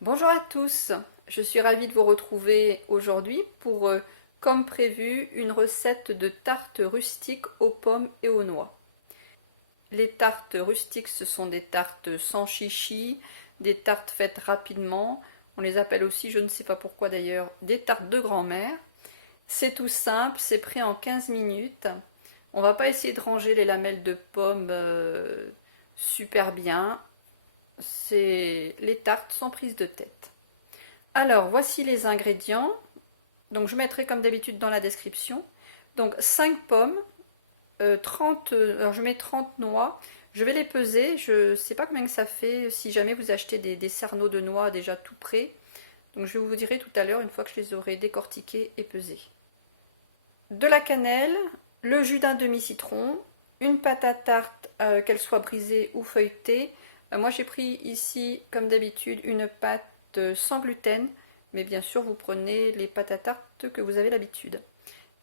Bonjour à tous, je suis ravie de vous retrouver aujourd'hui pour, comme prévu, une recette de tarte rustique aux pommes et aux noix. Les tartes rustiques, ce sont des tartes sans chichi, des tartes faites rapidement. On les appelle aussi, je ne sais pas pourquoi d'ailleurs, des tartes de grand-mère. C'est tout simple, c'est prêt en 15 minutes. On va pas essayer de ranger les lamelles de pommes super bien. Les tartes sans prise de tête. Alors, voici les ingrédients. Donc, je mettrai comme d'habitude dans la description. Donc, 5 pommes, 30, alors je mets 30 noix. Je vais les peser. Je ne sais pas combien que ça fait si jamais vous achetez des cerneaux de noix déjà tout prêts. Donc, je vous dirai tout à l'heure une fois que je les aurai décortiqués et pesés. De la cannelle, le jus d'un demi-citron, une pâte à tarte, qu'elle soit brisée ou feuilletée. Moi, j'ai pris ici, comme d'habitude, une pâte sans gluten, mais bien sûr vous prenez les pâtes à tarte que vous avez l'habitude.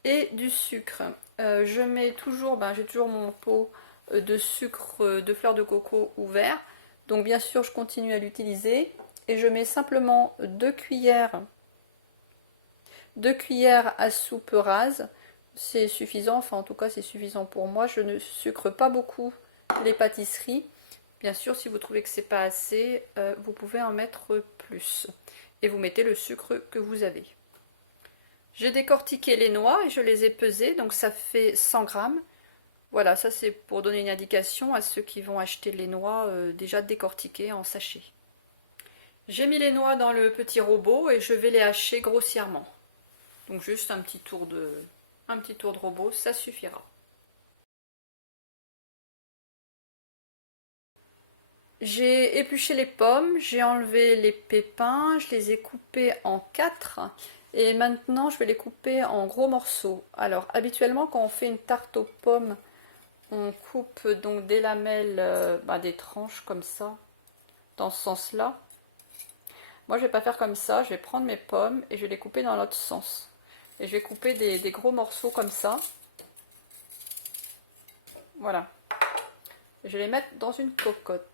Et du sucre. Je mets toujours, j'ai toujours mon pot de sucre de fleur de coco ouvert, donc bien sûr je continue à l'utiliser et je mets simplement 2 cuillères à soupe rase. C'est suffisant, enfin en tout cas c'est suffisant pour moi. Je ne sucre pas beaucoup les pâtisseries. Bien sûr, si vous trouvez que c'est pas assez, vous pouvez en mettre plus. Et vous mettez le sucre que vous avez. J'ai décortiqué les noix et je les ai pesées, donc ça fait 100 grammes. Voilà, ça c'est pour donner une indication à ceux qui vont acheter les noix déjà décortiquées en sachet. J'ai mis les noix dans le petit robot et je vais les hacher grossièrement. Donc juste un petit tour de robot, ça suffira. J'ai épluché les pommes, j'ai enlevé les pépins, je les ai coupés en 4 et maintenant je vais les couper en gros morceaux. Alors habituellement quand on fait une tarte aux pommes, on coupe donc des lamelles, des tranches comme ça, dans ce sens-là. Moi je vais pas faire comme ça, je vais prendre mes pommes et je vais les couper dans l'autre sens. Et je vais couper des gros morceaux comme ça. Voilà. Je vais les mettre dans une cocotte.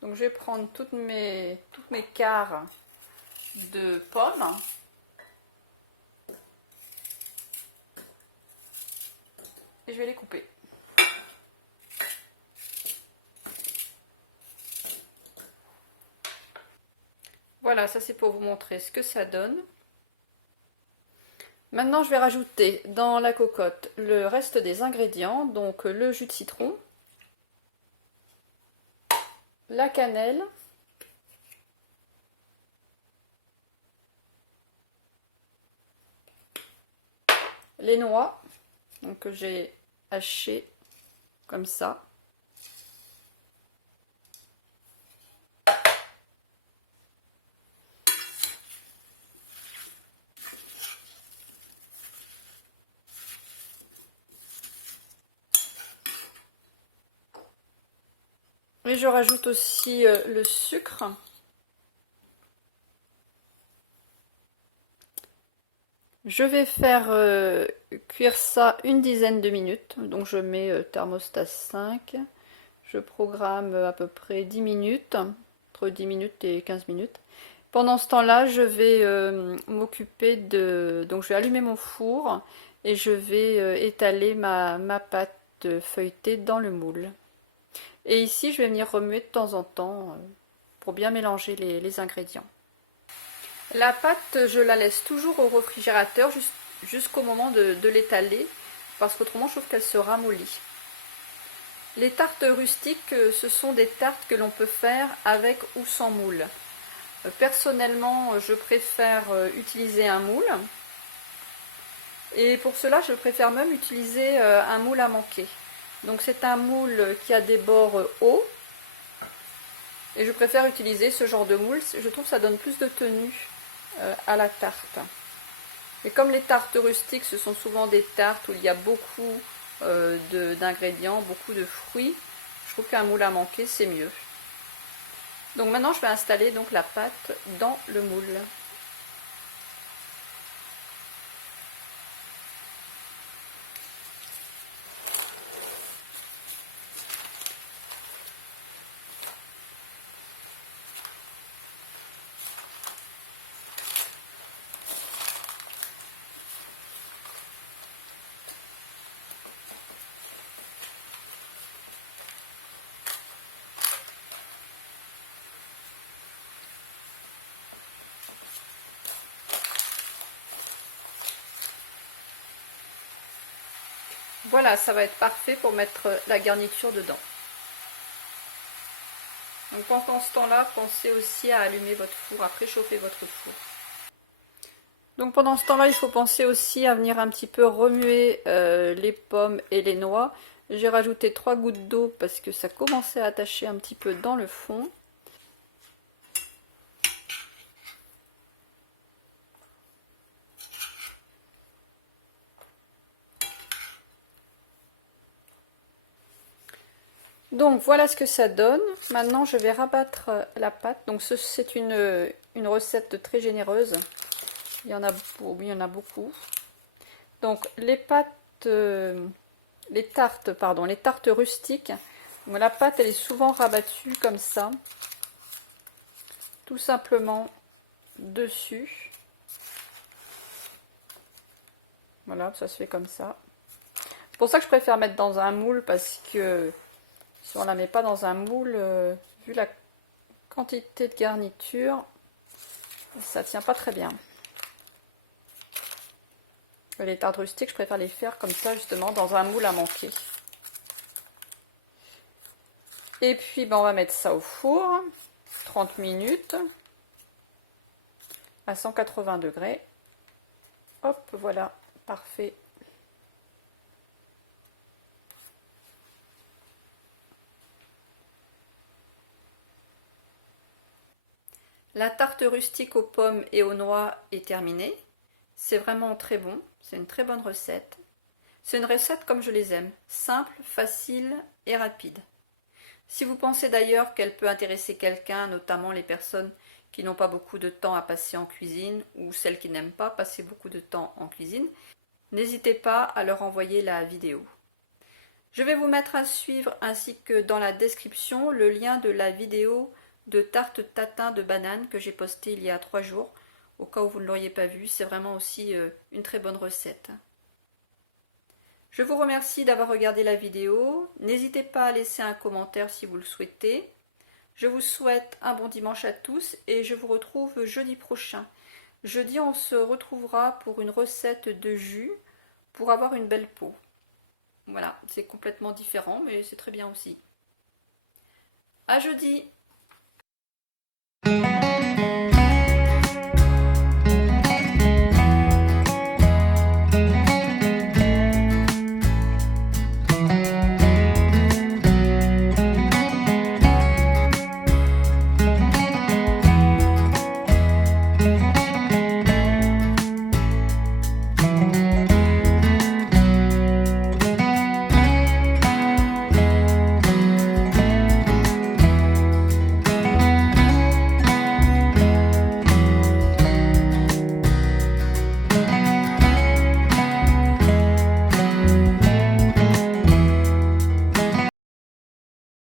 Donc je vais prendre toutes mes quarts de pommes. Et je vais les couper. Voilà, ça c'est pour vous montrer ce que ça donne. Maintenant je vais rajouter dans la cocotte le reste des ingrédients, donc le jus de citron, la cannelle, les noix, donc que j'ai hachées comme ça. Et je rajoute aussi le sucre. Je vais faire cuire ça une dizaine de minutes. Donc je mets thermostat 5. Je programme à peu près 10 minutes, entre 10 minutes et 15 minutes. Pendant ce temps-là, je vais m'occuper de... Donc je vais allumer mon four et je vais étaler ma pâte feuilletée dans le moule. Et ici, je vais venir remuer de temps en temps pour bien mélanger les ingrédients. La pâte, je la laisse toujours au réfrigérateur jusqu'au moment de l'étaler, parce qu'autrement je trouve qu'elle se ramollit. Les tartes rustiques, ce sont des tartes que l'on peut faire avec ou sans moule. Personnellement, je préfère utiliser un moule. Et pour cela, je préfère même utiliser un moule à manquer. Donc c'est un moule qui a des bords hauts. Et je préfère utiliser ce genre de moule. Je trouve que ça donne plus de tenue à la tarte. Et comme les tartes rustiques, ce sont souvent des tartes où il y a beaucoup d'ingrédients, beaucoup de fruits, je trouve qu'un moule à manquer, c'est mieux. Donc maintenant, je vais installer donc la pâte dans le moule. Voilà, ça va être parfait pour mettre la garniture dedans. Donc pendant ce temps-là, pensez aussi à allumer votre four, à préchauffer votre four. Donc pendant ce temps-là, il faut penser aussi à venir un petit peu remuer les pommes et les noix. J'ai rajouté 3 gouttes d'eau parce que ça commençait à attacher un petit peu dans le fond. Donc voilà ce que ça donne. Maintenant je vais rabattre la pâte. Donc c'est une recette très généreuse. Il y en a beaucoup. Donc les tartes rustiques. Donc, la pâte elle est souvent rabattue comme ça. Tout simplement dessus. Voilà, ça se fait comme ça. C'est pour ça que je préfère mettre dans un moule parce que si on ne la met pas dans un moule, vu la quantité de garniture, ça tient pas très bien. Les tartes rustiques, je préfère les faire comme ça, justement, dans un moule à manquer. Et puis, ben, on va mettre ça au four, 30 minutes, à 180 degrés. Hop, voilà, parfait. La tarte rustique aux pommes et aux noix est terminée. C'est vraiment très bon, c'est une très bonne recette. C'est une recette comme je les aime, simple, facile et rapide. Si vous pensez d'ailleurs qu'elle peut intéresser quelqu'un, notamment les personnes qui n'ont pas beaucoup de temps à passer en cuisine ou celles qui n'aiment pas passer beaucoup de temps en cuisine, n'hésitez pas à leur envoyer la vidéo. Je vais vous mettre à suivre ainsi que dans la description le lien de la vidéo de tarte tatin de banane que j'ai postée il y a 3 jours. Au cas où vous ne l'auriez pas vu, c'est vraiment aussi une très bonne recette. Je vous remercie d'avoir regardé la vidéo. N'hésitez pas à laisser un commentaire si vous le souhaitez. Je vous souhaite un bon dimanche à tous et je vous retrouve jeudi prochain. Jeudi, on se retrouvera pour une recette de jus pour avoir une belle peau. Voilà, c'est complètement différent, mais c'est très bien aussi. À jeudi!